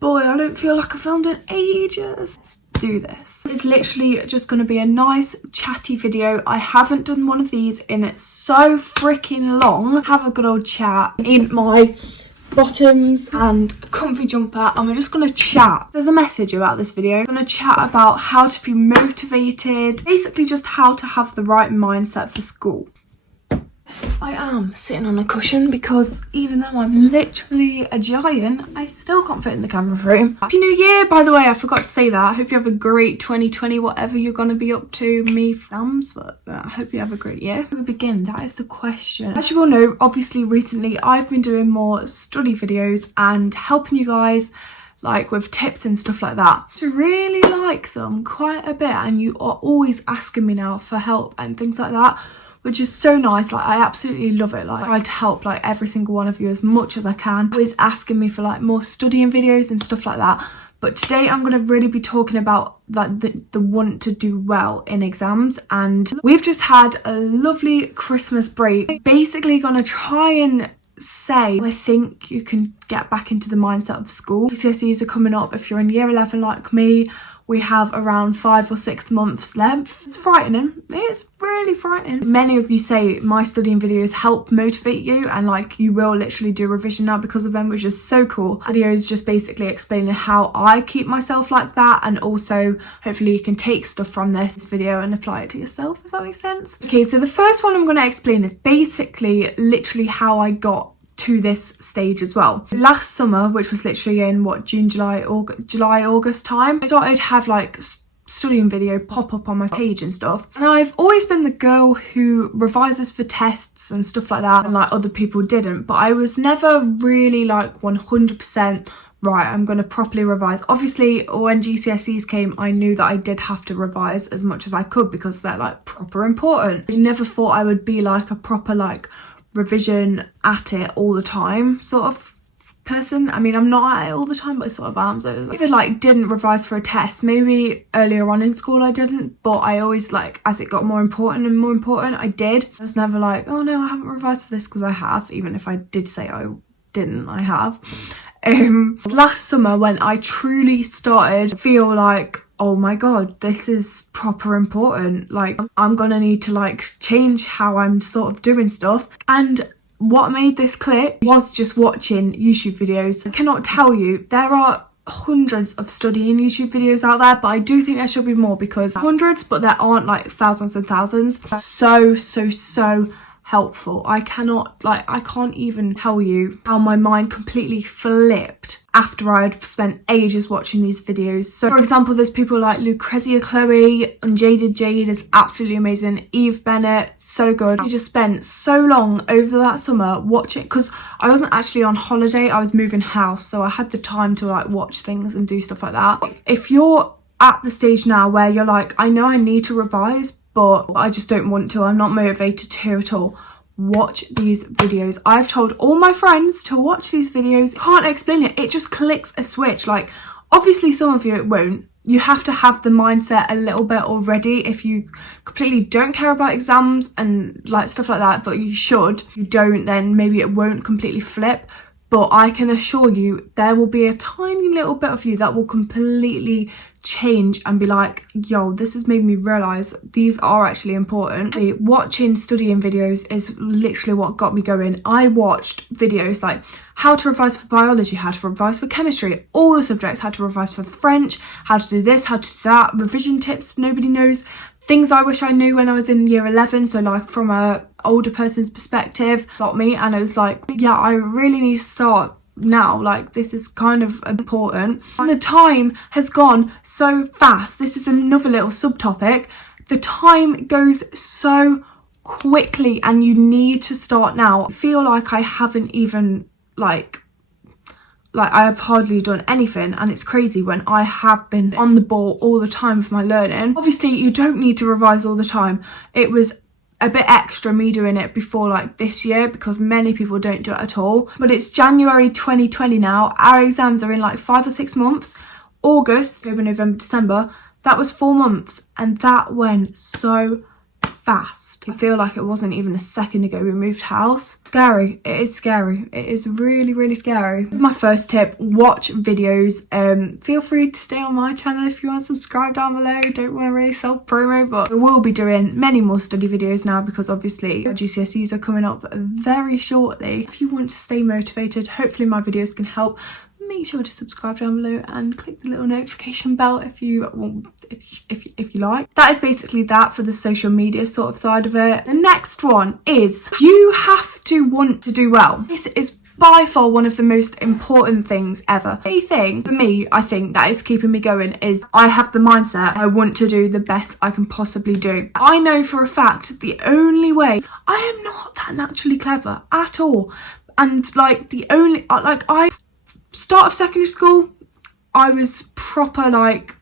boy, I don't feel like I filmed in ages. Let's do this. It's literally just going to be a nice chatty video. I haven't done one of these in so freaking long. Have a good old chat in my bottoms and comfy jumper, and we're just going to chat. There's a message about this video. I'm going to chat about how to be motivated, basically just how to have the right mindset for school. I am sitting on a cushion because even though I'm literally a giant, I still can't fit in the camera frame. Happy New Year, by the way, I forgot to say that. I hope you have a great 2020, whatever you're going to be up to. Me thumbs, but I hope you have a great year. We begin, that is the question. As you all know, obviously recently I've been doing more study videos and helping you guys like with tips and stuff like that. I really like them quite a bit, and you are always asking me now for help and things like that, which is so nice. Like, I absolutely love it. Like, I try to help like every single one of you as much as I can. Always asking me for like more studying videos and stuff like that. But today I'm going to really be talking about like the want to do well in exams. And we've just had a lovely Christmas break. Basically going to try and say I think you can get back into the mindset of school. GCSEs are coming up. If you're in year 11 like me, we have around 5 or 6 months left. It's frightening. It's really frightening. Many of you say my studying videos help motivate you, and like you will literally do revision now because of them, which is so cool. Videos just basically explaining how I keep myself like that, and also hopefully you can take stuff from this video and apply it to yourself, if that makes sense. Okay, so the first one I'm going to explain is basically literally how I got to this stage as well. Last summer, which was literally in what, July, August time, I started to have like studying video pop up on my page and stuff, and I've always been the girl who revises for tests and stuff like that, and like other people didn't, but I was never really like 100% right, I'm going to properly revise. Obviously when GCSEs came, I knew that I did have to revise as much as I could because they're like proper important. I never thought I would be like a proper like revision at it all the time sort of person. I mean, I'm not at it all the time, but I sort of am. So if I like didn't revise for a test, maybe earlier on in school I didn't, but I always like, as it got more important and more important, I did. I was never like, oh no, I haven't revised for this, because I have. Even if I did say I didn't, I have. Last summer, when I truly started to feel like, oh my god, this is proper important, like I'm gonna need to like change how I'm sort of doing stuff. And what made this click was just watching YouTube videos. I cannot tell you, there are hundreds of studying YouTube videos out there, but I do think there should be more, because hundreds, but there aren't like thousands and thousands. So helpful. I can't even tell you how my mind completely flipped after I'd spent ages watching these videos. So for example, there's people like Lucrezia Chloe, Unjaded Jade is absolutely amazing, Eve Bennett, so good. I just spent so long over that summer watching, because I wasn't actually on holiday, I was moving house, so I had the time to like watch things and do stuff like that. If you're at the stage now where you're like, I know I need to revise, but I just don't want to, I'm not motivated to at all, watch these videos. I've told all my friends to watch these videos. Can't explain it, it just clicks a switch. Like, obviously some of you it won't. You have to have the mindset a little bit already if you completely don't care about exams and like stuff like that, but you should. If you don't, then maybe it won't completely flip. But I can assure you there will be a tiny little bit of you that will completely change and be like, yo, this has made me realise these are actually important. Watching studying videos is literally what got me going. I watched videos like how to revise for biology, how to revise for chemistry, all the subjects, how to revise for French, how to do this, how to do that, revision tips nobody knows, things I wish I knew when I was in year 11, so like from a older person's perspective, got me, and it was like, yeah, I really need to start now, like this is kind of important. And the time has gone so fast. This is another little subtopic. The time goes so quickly and you need to start now. I feel like I haven't even like I've hardly done anything, and it's crazy when I have been on the ball all the time for my learning. Obviously you don't need to revise all the time. It was a bit extra me doing it before like this year, because many people don't do it at all. But it's January 2020 now, our exams are in like 5 or 6 months. August, October, November, December, that was 4 months, and that went so fast. I feel like it wasn't even a second ago we moved house. Scary. It is scary. It is really, really scary. My first tip, watch videos. Feel free to stay on my channel if you want to subscribe down below. Don't want to really self-promo, but we will be doing many more study videos now because obviously GCSEs are coming up very shortly. If you want to stay motivated, hopefully my videos can help. Make sure to subscribe down below and click the little notification bell if you want, if you like. That is basically that for the social media sort of side of it. The next one is you have to want to do well. This is by far one of the most important things ever. The thing for me, I think, that is keeping me going is I have the mindset I want to do the best I can possibly do. I know for a fact the only way, I am not that naturally clever at all, and like the only, like I start of secondary school, I was proper like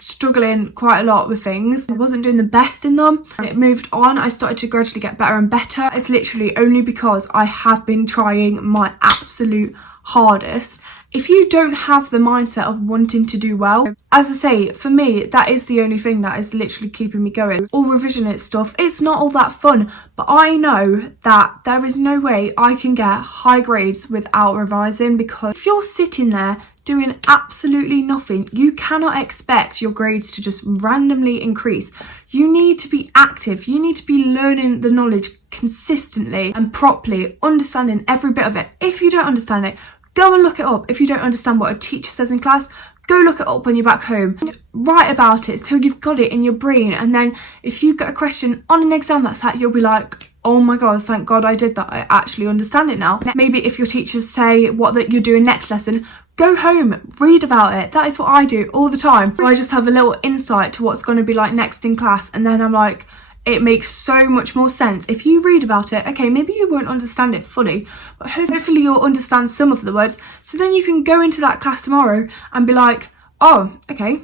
struggling quite a lot with things. I wasn't doing the best in them. It moved on. I started to gradually get better and better. It's literally only because I have been trying my absolute hardest. If you don't have the mindset of wanting to do well, as I say, for me, that is the only thing that is literally keeping me going. All revisionist stuff, it's not all that fun, but I know that there is no way I can get high grades without revising, because if you're sitting there doing absolutely nothing, you cannot expect your grades to just randomly increase. You need to be active. You need to be learning the knowledge consistently and properly, understanding every bit of it. If you don't understand it, go and look it up. If you don't understand what a teacher says in class, go look it up when you're back home. Write about it till you've got it in your brain, and then if you get a question on an exam that's that, you'll be like, oh my god, thank god I did that, I actually understand it now. Maybe if your teachers say what that you're doing next lesson, go home, read about it. That is what I do all the time. I just have a little insight to what's going to be like next in class, and then I'm like, it makes so much more sense. If you read about it, okay, maybe you won't understand it fully, but hopefully you'll understand some of the words, so then you can go into that class tomorrow and be like, oh, okay,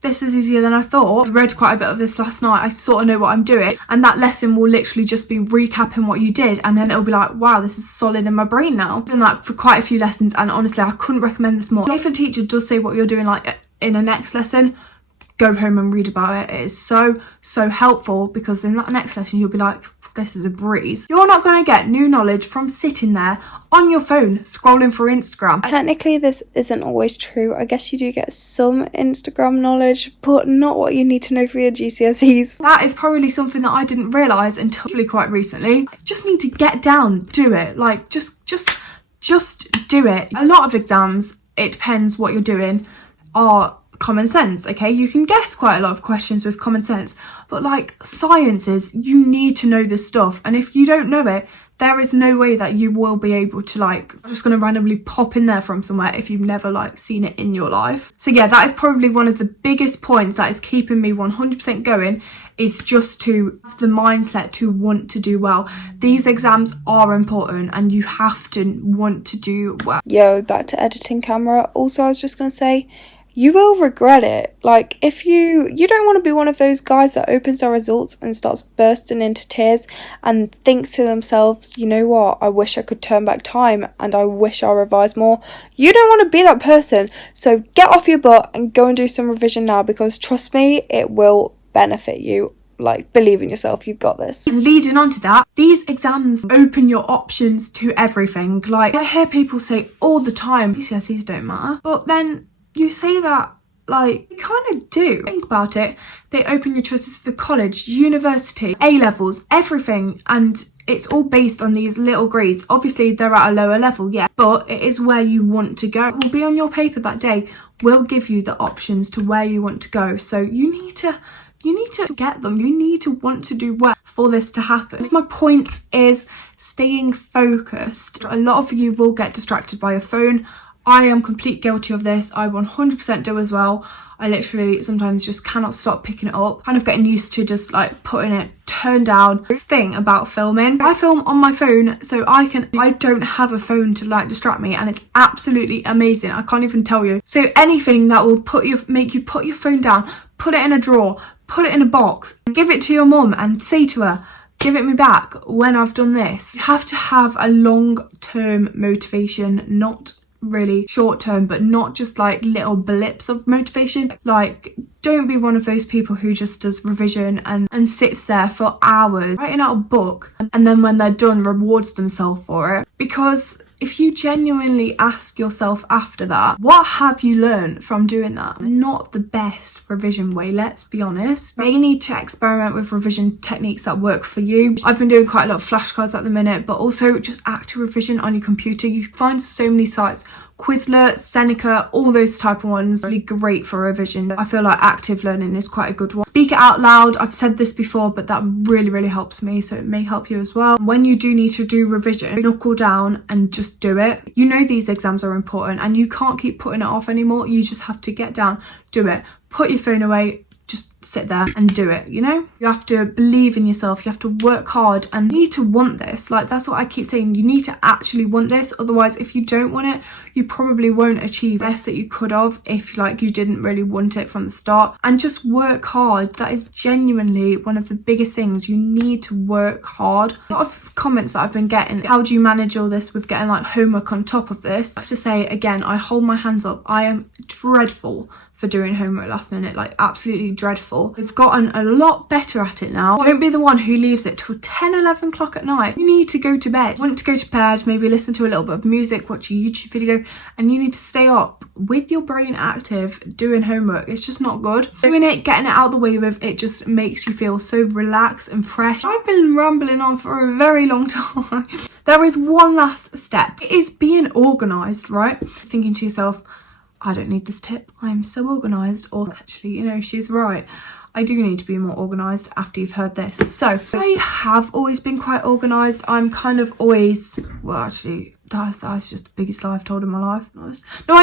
this is easier than I thought. I read quite a bit of this last night, I sort of know what I'm doing, and that lesson will literally just be recapping what you did, and then it'll be like, wow, this is solid in my brain now. I've done that for quite a few lessons, and honestly, I couldn't recommend this more. If a teacher does say what you're doing like in a next lesson, go home and read about it. It is so helpful, because in that next lesson you'll be like, this is a breeze. You're not going to get new knowledge from sitting there on your phone scrolling through Instagram. Technically this isn't always true. I guess you do get some Instagram knowledge, but not what you need to know for your GCSEs. That is probably something that I didn't realise until quite recently. I just need to get down, do it. Like just do it. A lot of exams, it depends what you're doing, are common sense. Okay, you can guess quite a lot of questions with common sense, but like sciences, you need to know this stuff, and if you don't know it, there is no way that you will be able to like just going to randomly pop in there from somewhere if you've never like seen it in your life. So yeah, that is probably one of the biggest points that is keeping me 100% going, is just to have the mindset to want to do well. These exams are important and you have to want to do well. Yo, back to editing camera. Also, I was just going to say, you will regret it. Like, if you don't want to be one of those guys that opens their results and starts bursting into tears and thinks to themselves, you know what, I wish I could turn back time and I wish I revised more. You don't want to be that person. So get off your butt and go and do some revision now, because trust me, it will benefit you. Like, believe in yourself, you've got this. Leading on to that, these exams open your options to everything. Like, I hear people say all the time, GCSEs don't matter, but then you say that, like, you kind of do. Think about it. They open your choices for college, university, A-levels, everything, and it's all based on these little grades. Obviously, they're at a lower level, yeah, but it is where you want to go. It will be on your paper that day. We'll give you the options to where you want to go. So you need to get them. You need to want to do well for this to happen. My point is staying focused. A lot of you will get distracted by your phone. I am complete guilty of this. I 100% do as well. I literally sometimes just cannot stop picking it up. Kind of getting used to just like putting it turned down. This thing about filming, I film on my phone, so I don't have a phone to like distract me, and it's absolutely amazing. I can't even tell you. So anything that will make you put your phone down, put it in a drawer, put it in a box, give it to your mum and say to her, give it me back when I've done this. You have to have a long-term motivation, not really short term, but not just like little blips of motivation. Like, don't be one of those people who just does revision and sits there for hours writing out a book, and then when they're done rewards themselves for it. Because if you genuinely ask yourself after that, what have you learned from doing that? Not the best revision way, let's be honest. You need to experiment with revision techniques that work for you. I've been doing quite a lot of flashcards at the minute, but also just active revision on your computer. You can find so many sites. Quizlet, Seneca, all those type of ones, really great for revision. I feel like active learning is quite a good one. Speak it out loud. I've said this before, but that really helps me, so it may help you as well. When you do need to do revision, knuckle down and just do it. You know these exams are important and you can't keep putting it off anymore. You just have to get down, do it. Put your phone away, just sit there and do it, you know? You have to believe in yourself, you have to work hard, and you need to want this. Like, that's what I keep saying, you need to actually want this. Otherwise, if you don't want it, you probably won't achieve the best that you could have if like you didn't really want it from the start. And just work hard. That is genuinely one of the biggest things. You need to work hard. A lot of comments that I've been getting, how do you manage all this with getting like homework on top of this? I have to say again, I hold my hands up, I am dreadful for doing homework last minute, like absolutely dreadful. We've gotten a lot better at it now. Don't be the one who leaves it till 10-11 o'clock at night. You need to go to bed. You want to go to bed, maybe listen to a little bit of music, watch a YouTube video, and you need to stay up with your brain active doing homework. It's just not good. Doing it, getting it out of the way with, it just makes you feel so relaxed and fresh. I've been rambling on for a very long time. There is one last step. It is being organised, right? Thinking to yourself, I don't need this tip, I'm so organised. Or actually, you know, she's right, I do need to be more organised after you've heard this. So I have always been quite organised. I'm kind of always, well actually that's just the biggest lie I've told in my life. No,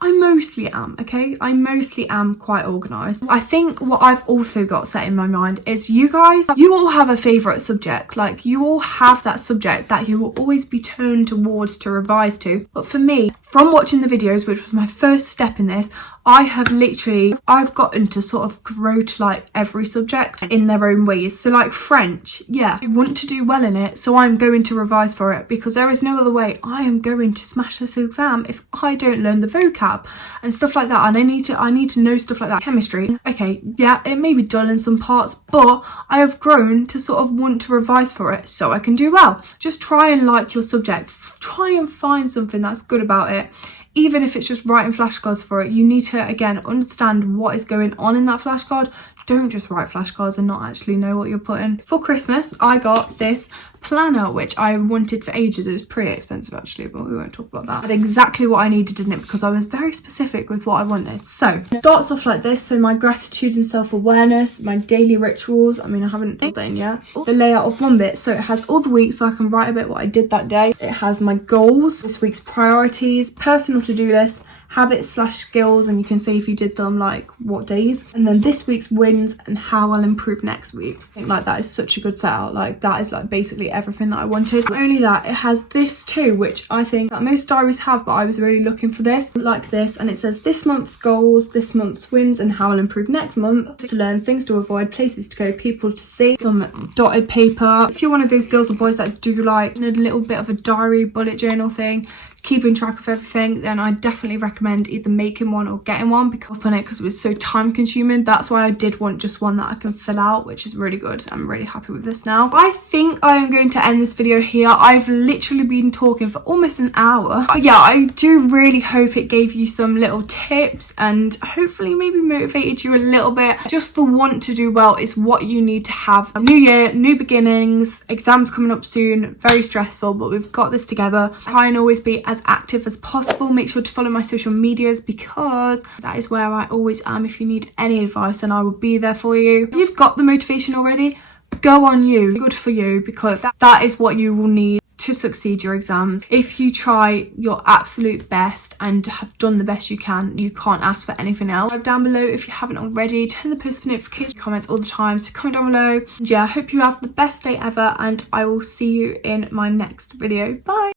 I mostly am, okay? I mostly am quite organised. I think what I've also got set in my mind is you guys, you all have a favourite subject. Like, you all have that subject that you will always be turned towards to revise to. But for me, from watching the videos, which was my first step in this, I've gotten to sort of grow to like every subject in their own ways. So like French, yeah, I want to do well in it, so I'm going to revise for it, because there is no other way I am going to smash this exam if I don't learn the vocab and stuff like that. And I need to know stuff like that. Chemistry, okay, yeah, it may be dull in some parts, but I have grown to sort of want to revise for it so I can do well. Just try and like your subject. Try and find something that's good about it. Even if it's just writing flashcards for it, you need to, again, understand what is going on in that flashcard. Don't just write flashcards and not actually know what you're putting. For Christmas, I got this planner, which I wanted for ages. It was pretty expensive actually, but we won't talk about that. But exactly what I needed in it, because I was very specific with what I wanted. So it starts off like this. So my gratitude and self-awareness, my daily rituals. I mean, I haven't done that in yet. The layout of one bit, so it has all the weeks, so I can write a bit what I did that day. It has my goals, this week's priorities, personal to-do list, habits/skills, and you can see if you did them, like what days, and then this week's wins and how I'll improve next week. I think like that is such a good setup. Like, that is like basically everything that I wanted. Not only that, it has this too, which I think that most diaries have, but I was really looking for this, like this, and it says this month's goals, this month's wins, and how I'll improve next month. To learn, things to avoid, places to go, people to see, some dotted paper. If you're one of those girls or boys that do like a little bit of a diary bullet journal thing, keeping track of everything, then I definitely recommend either making one or getting one, because it was so time consuming. That's why I did want just one that I can fill out, which is really good. I'm really happy with this now. I think I am going to end this video here. I've literally been talking for almost an hour. Yeah, I do really hope it gave you some little tips and hopefully maybe motivated you a little bit. Just the want to do well is what you need to have. New year, new beginnings, exams coming up soon, very stressful, but we've got this together. Try and always be as active as possible. Make sure to follow my social medias, because that is where I always am. If you need any advice, then I will be there for you. If you've got the motivation already, go on you. Good for you, because that is what you will need to succeed your exams. If you try your absolute best and have done the best you can, you can't ask for anything else. Down below, if you haven't already, turn the post for notification, comments all the time, so comment down below. And yeah, I hope you have the best day ever, and I will see you in my next video. Bye.